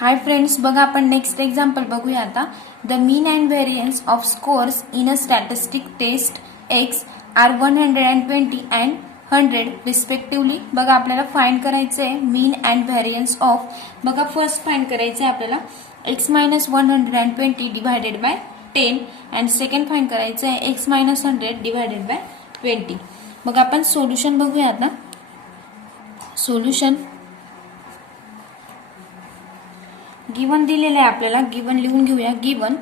Hi friends, बघा आपण next example बघूया आता. The mean and variance of scores in a statistic test X are 120 and 100 respectively. बघा आपल्याला फाइंड करायचं आहे मीन अँड व्हेरियन्स ऑफ. बघा फर्स्ट फाइंड करायचं आहे आपल्याला X minus 120 divided by 10 and second find करायचं आहे एक्स मायनस 100 डिवायडेड बाय 20. मग आपण सोल्युशन बघूया आता. सोल्युशन गिवन दिलेलं आहे आपल्याला, गिवन लिहून घेऊया. Given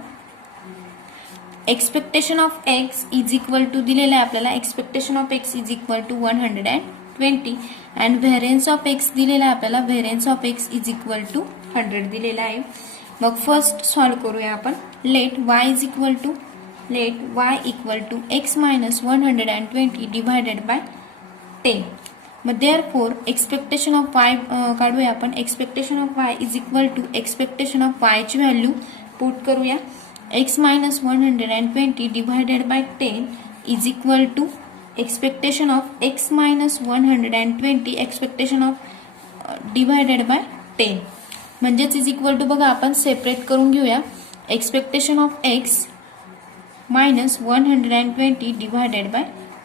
expectation of x is equal to दिलेलं आहे आपल्याला, expectation of x is equal to 120 and variance of x दिलेला आहे आपल्याला, variance of x is equal to 100 दिलेला आहे. मग फर्स्ट सॉल्व करूया आपण. Let y equal to x minus 120 divided by 10. मग देअरफॉर एक्सपेक्टेशन ऑफ वाय काढूया आपण. Expectation of Y is equal to expectation of y ची व्हॅल्यू पुट करूया. X minus 120 divided by 10 is equal to expectation of x minus 120 expectation of divided by 10 म्हणजेच is equal to. बघा आपण separate करून घेऊया. Expectation of x minus 120 divided by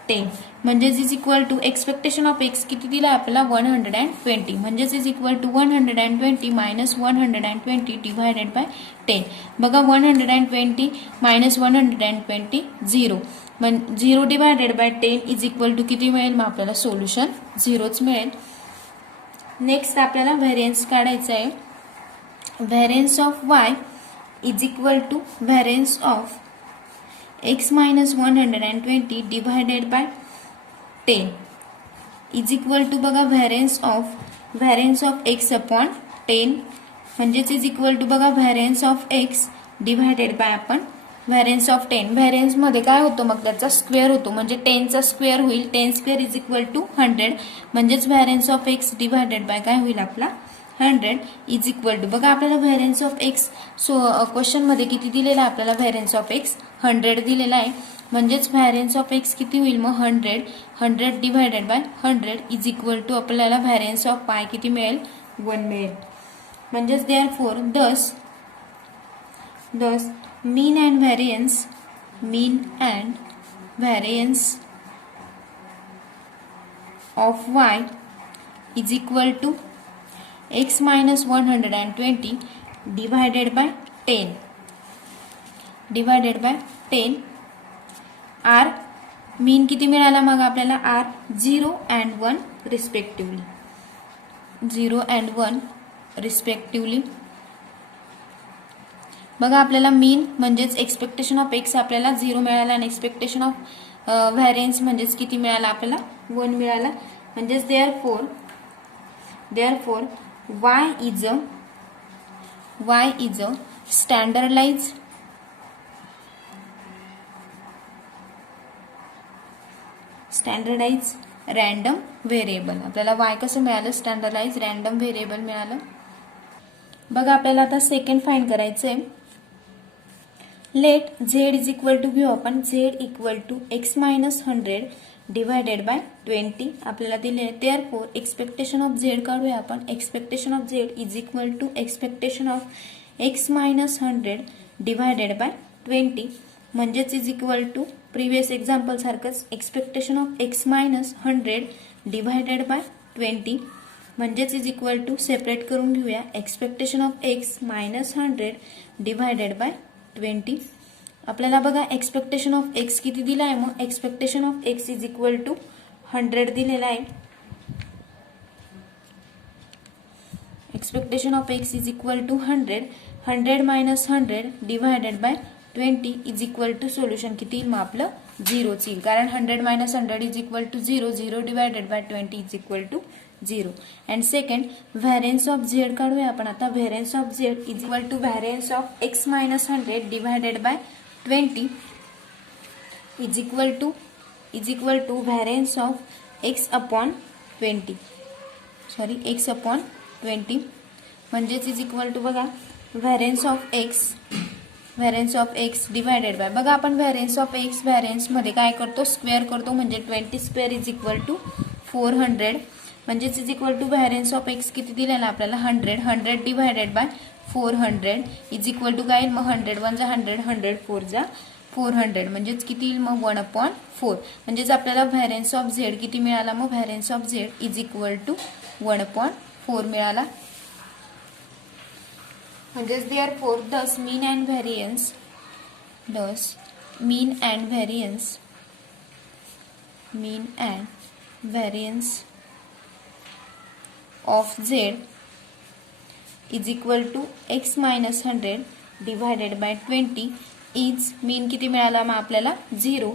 10 म्हणजेच is equal to expectation of x किती दिला आपल्याला 120 म्हणजेच is equal to 120 minus 120 divided by 10. बघा 120 minus 120 0 0 divided by 10 is equal to किती मिळेल. मग आपल्याला सोल्युशन 0च मिळेल. नेक्स्ट आपल्याला व्हेरियन्स काढायचं आहे. Variance of Y is equal to variance of x minus 120 divided by 10 is equal to. बघा व्हेरियन्स ऑफ एक्स अपॉन 10 म्हणजेच इज इक्वल टू. बघा variance of x divided by आपण व्हेरियन्स ऑफ 10. व्हेरियन्स मध्ये काय होतं मग त्याचा स्क्वेअर होतो म्हणजे 10 चा स्क्वेअर होईल. 10 स्क्वेअर इज इक्वल टू 100 म्हणजेच variance of x divided bye काय होईल आपला 100 इज इक्वल टू. बघा आपल्याला व्हेरियन्स ऑफ एक्स क्वेश्चन मध्ये किती दिलेला आहे आपल्याला व्हेरियन्स ऑफ एक्स 100 दिलेला आहे म्हणजेच व्हेरियन्स ऑफ एक्स किती होईल मग 100 divided by 100 is equal to आपल्याला व्हेरियन्स ऑफ पाय किती मिळेल 1 मिळेल. म्हणजेच देअरफॉर दस mean and variance of Y is equal to x minus 120 divided by 10 are mean किती मिळाला मग आपल्याला आर 0 अँड 1 रिस्पेक्टिव्हली. बघा आपल्याला मीन म्हणजेच एक्सपेक्टेशन ऑफ एक्स आपल्याला 0 मिळाला आणि एक्सपेक्टेशन ऑफ व्हेरियन्स म्हणजेच किती मिळाला आपल्याला 1 मिळाला. म्हणजेच therefore y is a standardized random variable. आपल्याला y कसं मिळालं स्टँडर्डाइज रँडम व्हेरिएबल मिळालं. बघा आपल्याला आता सेकंड फाइंड करायचंय. Let z is equal to घेऊ आपण. z equal to x minus 100 divided by 20 आपल्याला दिले. देअरफॉर एक्सपेक्टेशन ऑफ z काढूया आपण. Expectation of z is equal to expectation of x minus 100 divided by 20 म्हणजेच is equal to previous example सारखंच expectation of x minus 100 divided by 20 म्हणजेच is equal to separate करून घेऊया. Expectation of x minus 100 divided by 20 आपल्याला बघा expectation of x किती दिला आहे मग expectation of x is equal to 100 दिलेला आहे. Expectation of x is equal to 100 minus 100 divided by 20 is equal to solution किती मग आपलं 0 येईल कारण 100 minus 100 is equal to 0 divided by 20 is equal to 0. And second variance of z काढूया आपण आता. Variance of z is equal to variance of x minus 100 divided by 20 is equal to variance of x upon 20 म्हणजेच is equal to. बघा variance of x divided by. बघा आपण variance of x variance मध्ये काय करतो square करतो म्हणजे 20 square is equal to 400 म्हणजेच is equal to variance of x किती दिलेला आपल्याला 100 divided by 400 is equal to काय येईल मग 100 1 जा 100 100 4 जा 400 म्हणजेच किती येईल मग 1/4 म्हणजेच आपल्याला व्हॅरियन्स ऑफ झेड किती मिळाला मग variance of z is equal to 1/4 मिळाला. म्हणजेच देअरफॉर दस mean and variance of z is equal to x minus 100 divided by 20 is mean किती मिळाला मग आपल्याला 0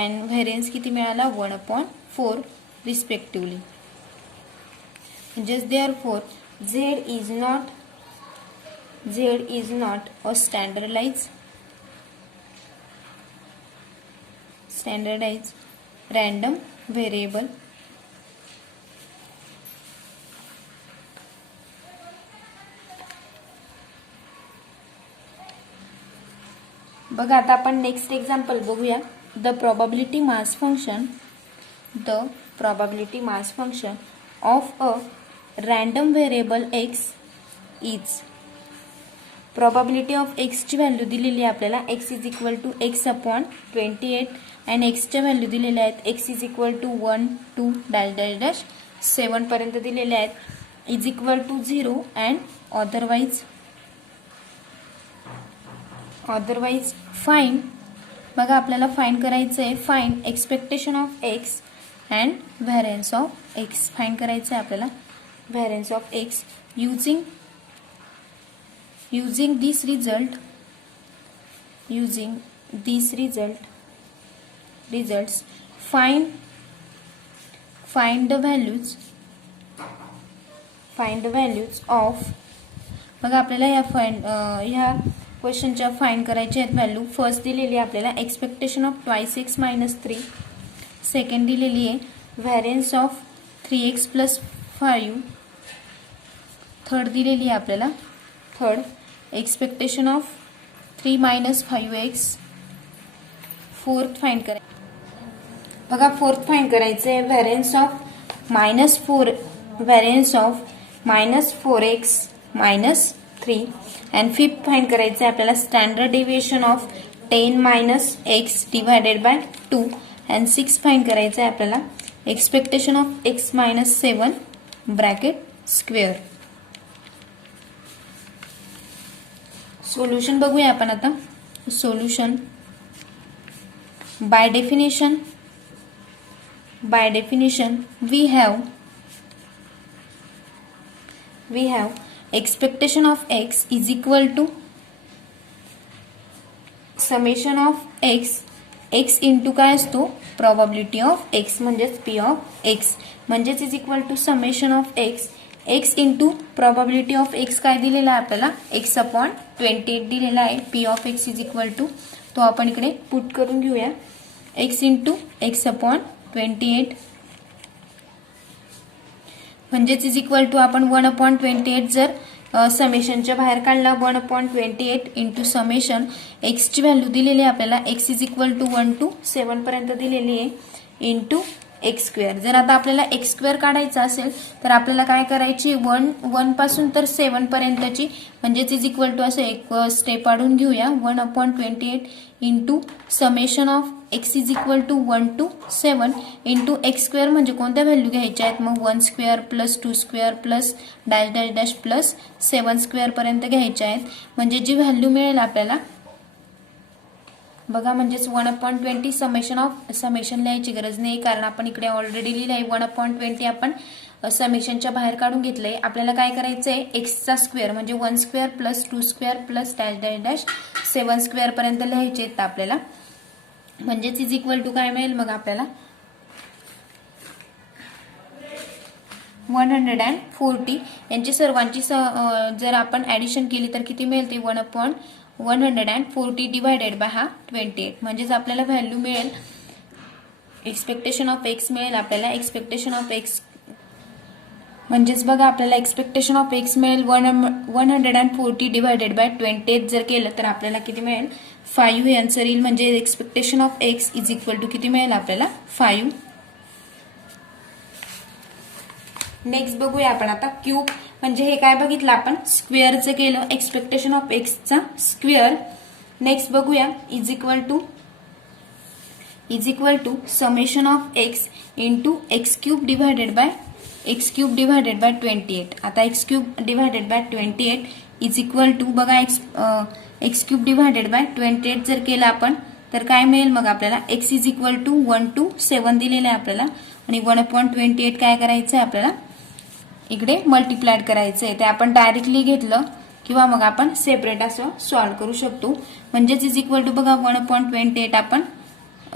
and variance किती मिळाला 1/4 respectively. Just therefore z is not a standardized random variable. बघा आता आपण नेक्स्ट एक्झाम्पल बघूया. The probability mass function of a random variable x is. Probability of एक्सची व्हॅल्यू दिलेली आहे आपल्याला x is equal to x/28 and एक्सच्या value दिलेल्या आहेत x is equal to 1 2 dash dash dash 7 पर्यंत दिलेले आहेत is equal to 0 and otherwise find. बघा आपल्याला फाइंड करायचं आहे find expectation of x and variance of x. Find करायचं आहे आपल्याला variance of x using this results find the values of. बघा आपल्याला ह्या क्वेश्चनच्या फाइंड करायचे आहेत व्हॅल्यू. फर्स्ट दिलेली आहे आपल्याला एक्सपेक्टेशन ऑफ 2x - 3. सेकंड दिलेली आहे व्हॅरियन्स ऑफ 3x + 5. थर्ड दिलेली आहे आपल्याला expectation of 3 - 5x. Fourth find करायचं. बघा फोर्थ फाइंड करायचं आहे variance of -4x - 3. And fifth find करायचं आहे आपल्याला standard deviation of 10 - x divided by 2. And six find करायचं आहे आपल्याला expectation of x - 7 bracket square. Solution बघूया आपण आता. Solution by definition we have expectation of x is equal to summation of x into काय असतो probability of x म्हणजेच p of x म्हणजेच is equal to summation of x into probability of x काय दिलेला आहे आपल्याला x/28 दिलेला आहे. p of x is equal to तो आपण इकडे पुट करून घेऊया x into x/28 म्हणजेच इज इक्वल टू आपण 1/28 जर समेशनच्या बाहेर काढला 1/28 इंटू समेशन एक्सची व्हॅल्यू दिलेली आहे आपल्याला x is equal to 1 to 7 पर्यंत दिलेली आहे इंटू x². जर आता आपल्याला x² काढायचा असेल तर आपल्याला काय करायची 1 पासून तर 7 पर्यंतची म्हणजेच इज इक्वल टू असं एक स्टेप वाढून घेऊया 1/28 into summation of x is equal to 1 to 7 into x² म्हणजे कोणत्या व्हॅल्यू घ्यायच्या आहेत मग 1² plus 2² plus dash dash dash plus 7² पर्यंत घ्यायच्या आहेत. म्हणजे जी व्हॅल्यू मिळेल आपल्याला बघा म्हणजेच 1/20 समेशन लिहायची गरज नाही कारण आपण इकडे ऑलरेडी लिहिलं आहे 1/20 आपण समेशनच्या बाहेर काढून घेतलंय. आपल्याला काय करायचंय एक्सचा स्क्वेअर म्हणजे 1² plus 2² plus dash dash dash 7² पर्यंत लिहायचे आहेत आपल्याला. म्हणजेच इज इक्वल टू काय मिळेल मग आपल्याला 140 यांची सर्वांची जर आपण ऍडिशन केली तर किती मिळेल ते 1/140 डिवायडेड बाय हा 28 म्हणजेच आपल्याला व्हॅल्यू मिळेल एक्सपेक्टेशन ऑफ एक्स मिळेल आपल्याला एक्सपेक्टेशन ऑफ एक्स म्हणजेच बघा आपल्याला एक्सपेक्टेशन ऑफ एक्स मिळेल 140 डिवायडेड बाय 28 जर केलं तर आपल्याला किती मिळेल 5 हे आन्सर येईल. म्हणजे expectation of x is equal to किती मिळेल आपल्याला 5. नेक्स्ट बघूया आपण आता क्यूब म्हणजे हे काय बघितलं आपण स्क्वेअरचं केलं एक्सपेक्टेशन ऑफ एक्सचा स्क्वेअर. नेक्स्ट बघूया is equal to summation of x into x cube divided by 28. आता x cube divided by 28 is equal to बघा एक्स क्यूब डिवायडेड बाय 28 जर केलं आपण तर काय मिळेल मग आपल्याला x is equal to 1 to 7 दिलेलं आहे आपल्याला आणि 1/28 काय करायचं आहे आपल्याला इकडे मल्टिप्लाइड करायचं आहे. ते आपण डायरेक्टली घेतलं किंवा मग आपण सेपरेट असं सॉल्व्ह करू शकतो. म्हणजेच इज इक्वल टू बघा 1/28 आपण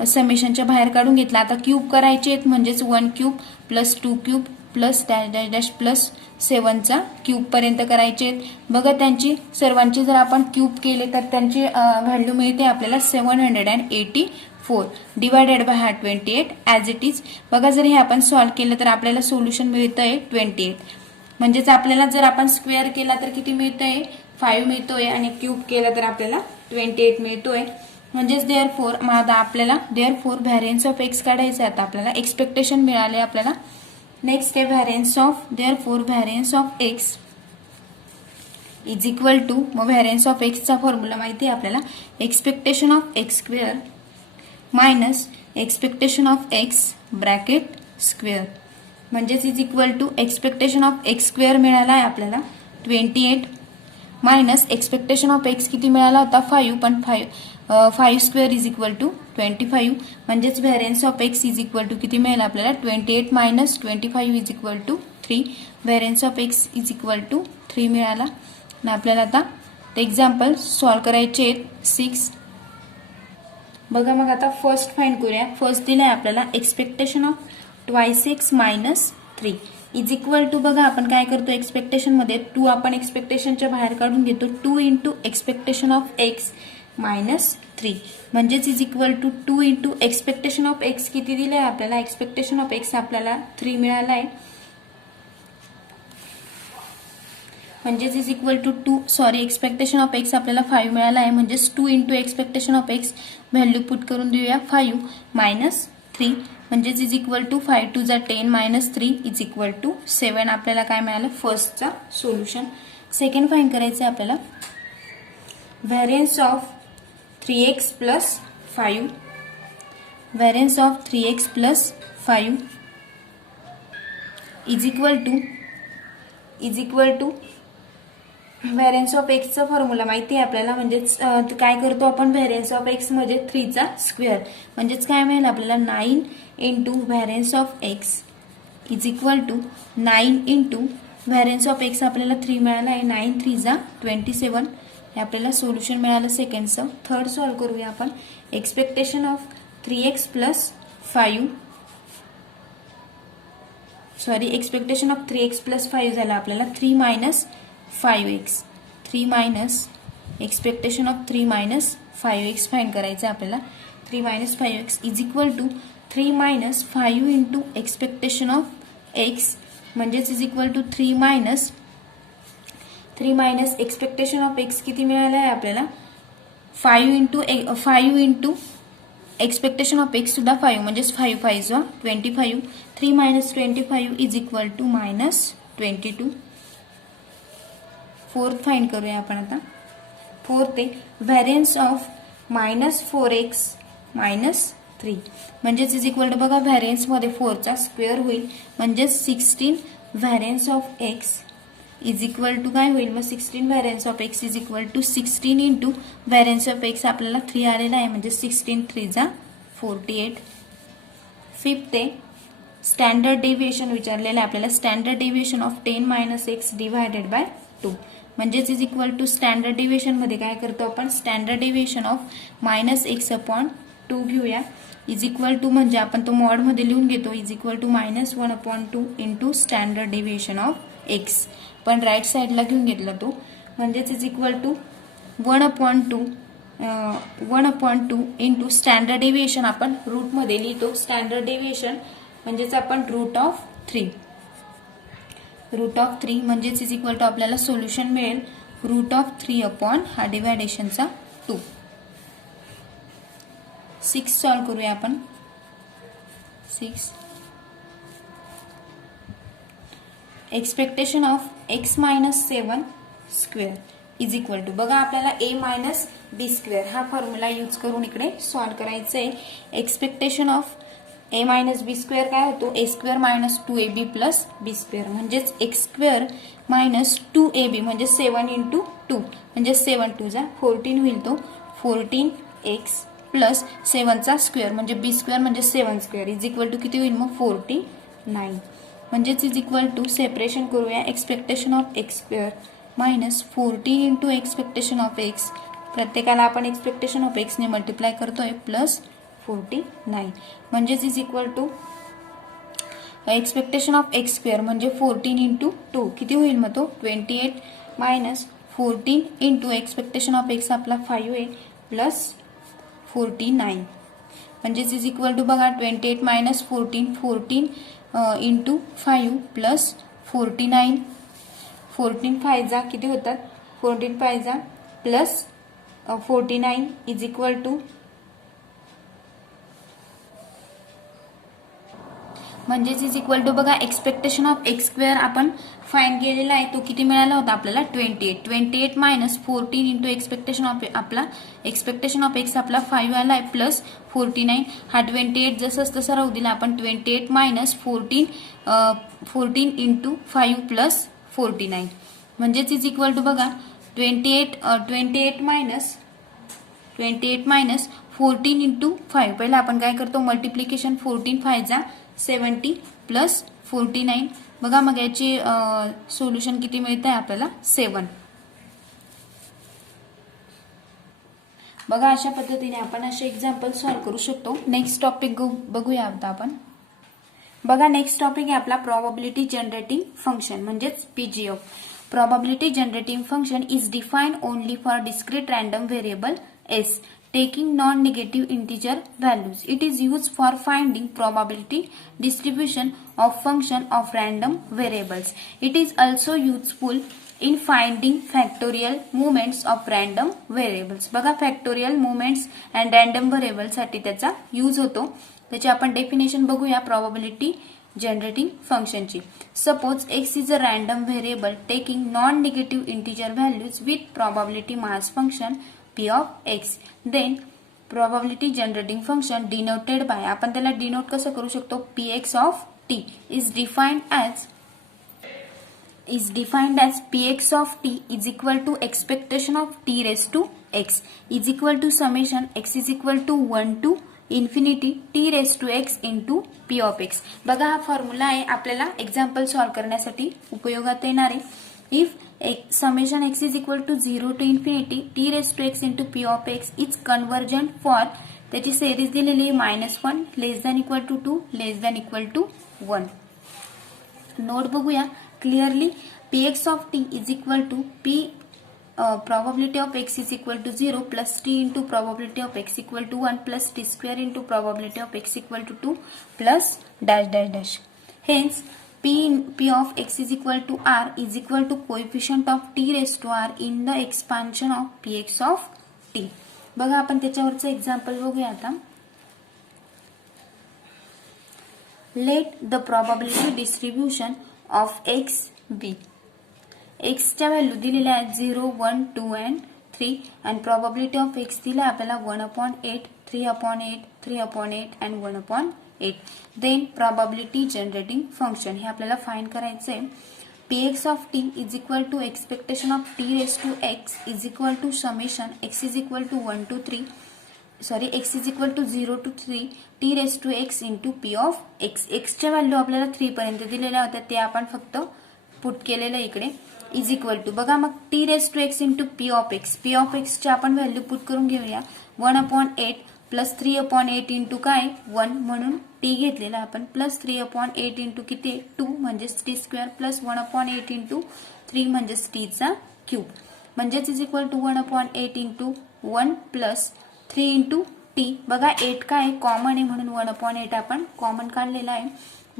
समेशनच्या बाहेर काढून घेतला. आता क्यूब करायचे आहेत म्हणजेच 1 cube plus 2 cube plus dash dash dash plus 7चा क्यूब पर्यंत करायचे आहेत. बघा त्यांची सर्वांची जर आपण क्यूब केले तर त्यांची व्हॅल्यू मिळते आपल्याला 784 divided by 28 as it is. बघा जर हे आपण सॉल्व्ह केलं तर आपल्याला सोल्युशन मिळतंय 28. म्हणजेच आपल्याला जर आपण स्क्वेअर केला तर किती मिळतंय 5 मिळतोय आणि क्यूब केला तर आपल्याला 28 मिळतोय. म्हणजेच आपल्याला व्हॅरियन्स ऑफ एक्स काढायचं आहे. आता आपल्याला एक्सपेक्टेशन मिळाले आपल्याला. नेक्स्ट आहे variance of x is equal to मग व्हॅरियन्स ऑफ एक्सचा फॉर्म्युला माहिती आहे आपल्याला expectation of x square minus expectation of x bracket square. म्हणजेच is equal to expectation of x square मिळाला आहे आपल्याला 28 मायनस एक्सपेक्टेशन ऑफ एक्स किती मिळाला होता 5 पण 5 स्क्वेअर इज इक्वल टू 25. म्हणजेच variance of x is equal to किती मिळेल आपल्याला 28 minus 25 is equal to 3. Variance of x is equal to 3 मिळाला. आणि आपल्याला आता ते एक्झाम्पल सॉल्व्ह करायचे आहेत 6. बघा मग आता फर्स्ट फाइंड करूया. फर्स्ट दिलाय आपल्याला expectation of twice x minus 3 is equal to बघा आपण काय करतो एक्सपेक्टेशन मध्ये 2 आपण एक्सपेक्टेशनच्या बाहेर काढून घेतो 2 into expectation of x minus 3. म्हणजेच is equal to 2 into expectation of x किती दिले आपल्याला एक्सपेक्टेशन ऑफ एक्स आपल्याला 3 मिळाला आहे. म्हणजेच is equal to expectation of x आपल्याला 5 मिळाला आहे. म्हणजेच 2 into expectation of x value put करून देऊया 5 मायनस 3. म्हणजेच इज इक्वल टू 5 2 जा 10 मायनस 3 इज इक्वल टू 7. आपल्याला काय मिळालं फर्स्टचा सोल्युशन. सेकंड फाइंड करायचं आहे आपल्याला variance of 3x plus 5 variance of 3x plus 5 is equal to variance of एक्सचा फॉर्म्युला माहिती आहे आपल्याला. म्हणजेच काय करतो आपण व्हॅरियन्स ऑफ एक्स म्हणजे 3चा स्क्वेअर. म्हणजेच काय मिळेल आपल्याला 9 into variance of x is equal to 9 into variance of x आपल्याला 3 मिळाला आहे 9 3 जा 27. हे आपल्याला सोल्युशन मिळालं सेकंडचं. थर्ड सॉल्व्ह करूया आपण expectation of 3x plus 5 expectation of 3x plus 5 झालं आपल्याला 3 minus 5x 3 minus expectation of 3 minus 5x find करायचं आपल्याला. 3 minus 5x is equal to 3 minus 5 into expectation of x म्हणजेच is equal to 3 minus expectation of x किती मिळालं आहे आपल्याला 5 into expectation of x सुद्धा 5 म्हणजेच 5 5 जा 25. 3 minus 25 is equal to minus 22. Fourth find करूया आपण आता. फोर्थ आहे variance of minus 4x minus 3 म्हणजेच इज इक्वल टू बघा व्हॅरियन्स मध्ये 4चा स्क्वेअर होईल म्हणजेच 16 variance of x is equal to काय होईल मग 16 variance of x is equal to 16 into variance of x आपल्याला 3 आलेला आहे म्हणजे 16 3 जा 48. फिफ्थ आहे स्टँडर्ड डेव्हिएशन विचारलेलं आहे आपल्याला. Standard deviation of 10 minus x divided by 2 म्हणजेच is equal to standard deviation मध्ये काय करतो आपण standard deviation of minus x upon 2 घेऊया. इज इक्वल टू म्हणजे आपण तो मॉड मध्ये लिहून घेतो is equal to minus 1/2 into standard deviation of x पण राईट साईडला घेऊन घेतला तो म्हणजेच is equal to 1/2 into standard deviation आपण रूट मध्ये लिहितो. स्टँडर्ड डेव्हिएशन म्हणजेच आपण रूट ऑफ 3 म्हणजेच इज इक्वल टू आपल्याला सोल्युशन मिळेल रूट ऑफ 3 अपॉन हा डिव्हायडेशनचा 2. 6 सॉल्व्ह करूया आपण. 6 expectation of x minus 7 square is equal to, बघा आपल्याला a मायनस बी स्क्वेअर हा फॉर्म्युला यूज करून इकडे सॉल्व करायचं आहे. Expectation of a minus B square काय होतो, a square minus 2ab plus B square म्हणजेच x स्क्वेअर मायनस 2ab म्हणजे 7 इंटू 2 म्हणजे 7 2 जा 14 होईल, तो 14x प्लस 7चा स्क्वेअर म्हणजे बी स्क्वेअर म्हणजे 7 स्क्वेअर इज इक्वल टू किती होईल मग 49 म्हणजेच इज इक्वल टू सेपरेशन करूया. Expectation of x square minus 14 into expectation of X, प्रत्येकाला आपण एक्सपेक्टेशन ऑफ एक्स ने मल्टिप्लाय करतोय प्लस 49 म्हणजेच is equal to expectation of x square म्हणजे 14 इंटू 2 किती होईल मग तो 28 minus 14 into expectation of X आपला 5 आहे प्लस 49 म्हणजेच इज इक्वल टू बघा 28 मायनस 14 इंटू 5 प्लस 49 14 5 जा किती होतात 14 5 जा प्लस 49 इज इक्वल टू म्हणजेच इज इक्वल टू बघा एक्सपेक्टेशन ऑफ एक्स स्क्वेअर आपण फाइंड केलेला आहे, तो किती मिळाला होता आपल्याला 28 मायनस 14 इंटू एक्सपेक्टेशन ऑफ आपला एक्सपेक्टेशन ऑफ एक्स आपला 5 आला आहे प्लस 49 हा 28 जसंच तसं राहू दिला आपण 28 मायनस 14 इंटू 5 प्लस 49 म्हणजेच इज इक्वल टू बघा 28 मायनस 14 इंटू 5 पहिला आपण काय करतो मल्टिप्लिकेशन 14 5 जा 70 प्लस 49 बघा मग याचे सोल्युशन किती मिळत आहे आपल्याला 7. बघा अशा पद्धतीने आपण असे एक्झाम्पल सॉल्व करू शकतो. नेक्स्ट टॉपिक बघूया आता आपण. बघा नेक्स्ट टॉपिक आहे आपला प्रोबॅबिलिटी जनरेटिंग फंक्शन म्हणजेच PGF. Probability generating function is defined only for discrete random variable S taking non-negative integer values. It is used for finding probability distribution of function of random variables. It is also useful in finding factorial movements of random variables. बघा factorial movements and random variables साठी त्याचा use होतो. त्याची आपण definition बघूया probability generating function ची. Suppose x is a random variable taking non-negative integer values with probability mass function p of x, then probability generating function denoted by आपण त्याला denote कसं करू शकतो px of t is defined as px of t is equal to expectation of t raised to x is equal to summation x is equal to 1 to infinity t raised to x into p of x. बघा हा formula आहे आपल्याला example solve करण्यासाठी उपयोगात येणार आहे. If summation x is equal to 0 to infinity t raised to x into p of x is convergent for त्याची series दिलेली -1 less than equal to 2 less than equal to 1. Note बघूया clearly px of t is equal to p probability of x is equal to 0 plus t into probability of x equal to 1 plus t square into probability of x equal to 2 plus dash dash dash. Hence p of x is equal to r is equal to coefficient of t raised to r in the expansion of px of t. बघा आपण त्याच्यावरचं example बघूया आता. Let the probability distribution of x B. x च्या value दिलेल्या आहेत 0 1 2 and 3 and probability of x दिला आपल्याला 1/8 3/8 3/8 and 1/8. Then probability generating function हे आपल्याला फाइंड करायचं आहे. px of t is equal to expectation of t raised to x is equal to summation x is equal to 1 to 3 x is equal to 0 to 3 t raised to x into p of x. x च्या value आपल्याला 3 पर्यंत दिलेल्या होत्या ते आपण फक्त put केलेलं इकडे इज इक्वल टू बघा मग t raised to x into p of x. p of x ची आपण व्हॅल्यू पुट करून घेऊया 1/8 प्लस 3/8 इंटू काय 1 म्हणून t घेतलेला आपण प्लस 3/8 इंटू किती 2 म्हणजेच t स्क्वेअर प्लस 1/8 इंटू 3 म्हणजेच t चा क्यूब म्हणजेच is equal to 1/8 into 1 plus 3 into t. बघा 8 काय कॉमन आहे म्हणून 1/8 आपण कॉमन काढलेला आहे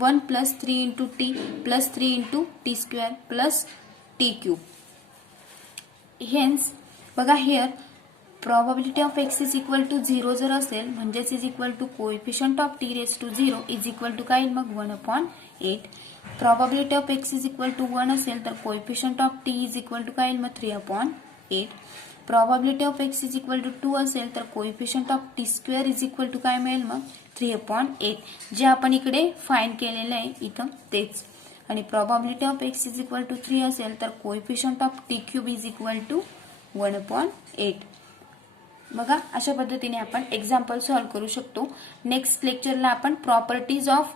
1 plus 3 into t plus 3 into t square plus t cube. Hence बघा here probability of x is equal to 0 जर असेल म्हणजेच is equal to coefficient of t raise to 0 is equal to काय मग 1/8. Probability of x is equal to 1 असेल तर coefficient of t is equal to काय मग 3/8. Probability of x is equal to 2 असेल तर coefficient of T square is equal to काय मिळेल मग 3/8. जे आपण इकडे फाइंड केलेलं आहे इथं तेच. आणि probability of x is equal to 3 असेल तर coefficient of T cube is equal to 1/8. बघा अशा पद्धतीने आपण एक्झाम्पल सॉल्व्ह करू शकतो. नेक्स्ट लेक्चरला आपण properties of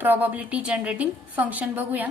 probability generating function बघूया.